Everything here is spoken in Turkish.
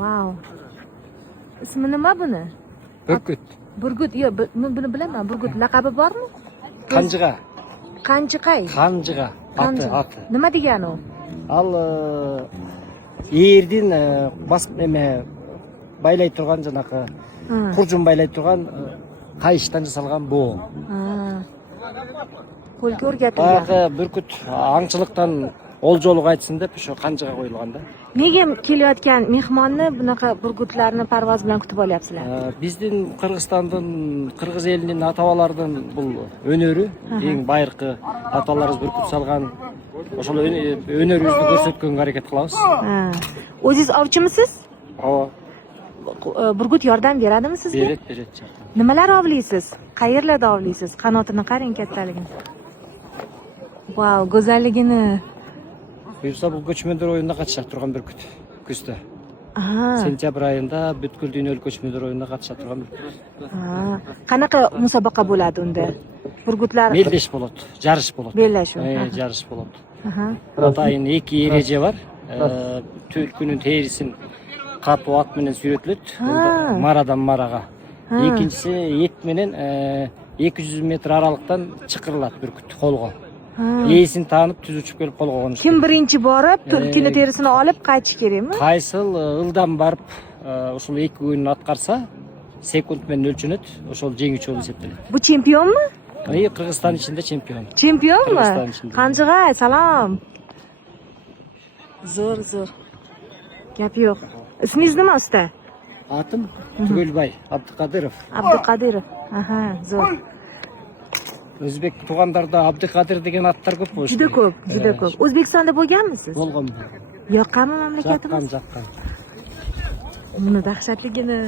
Wow. Ismi nima buni? Burgut. Burgut. Yo'q, buni bilaman. Burgut laqabi bormi? Qanjiga. Qanjiqay. Qanjiga. Ati. Nima degani u? Al yerдин басып эме байлай турган жанакы куржун байлай турган кайыштан жасалган боо. Qo'lga o'rgatilgan. Баягы бүркүт аңчылыктан олжолук айтсын деп ошо канжыга коюлган да. Nega kelayotgan mehmonni bunaqa burgutlarni parvoz bilan kutib olyapsizlar? Биздин Кыргызстандын, Кыргыз элинин ата-бабалардын бул өнөрү, эң байыркы ата-бабаларыбыз бүркүт салган. Ошол өнөрүбүздү көрсөткөнгө аракет кылабыз. O'zingiz ovchimisiz? Ооба. Burgut yordam beradimi sizga? Берет. Nimalar ovlaysiz? Qayerlarda ovlaysiz? Qanotini qarang kattaligini. Wow, go'zalligini. Буюрса бул көчмөндөр оюнуна катышат турган бүркүт. Күздө. Aha. Сентябрь айында бүткүл дүйнөлүк көчмөндөр оюнуна катышат турган бүркүт. Qanaqa musobaqa bo'ladi unda? Burgutlar Белдеш болот, жарыш болот. Bellashuv. Жарыш болот. Атайын 2 эреже бар. Түлкүнүн терисин катуу ат менен сүйрөтүлөт. Марадан марага. Экинчиси эт менен 200 метр аралыктан чыкырылат бүркүт колго. Ээсин таанып түз учуп келип колго конуш. Kim birinchi borib, tulkini terisini olib qaytish kerakmi? Кайсыл ылдам барып, ошол 2 күн аткарса, секунд менен өлчөнөт. Ошол жеңүүчү болуп эсептелет. Bu chempionmi? Кыргызстан ичинде чемпион. Chempionmi? Kırgızistan içinde. Qanjig'ay, salom. Zo'r. Gap yo'q. Ismingiz nima usta? Атым Түгөлбай Абдыкадыров. Abduqadirov. Zo'r. Өзбек туугандарда Абдыкадыр деген аттар көп болуш. Juda ko'p. O'zbekistonda bo'lganmisiz? Болгон. Yoqqanmi mamlakatimiz? Жаккан. Buni dahshatligini.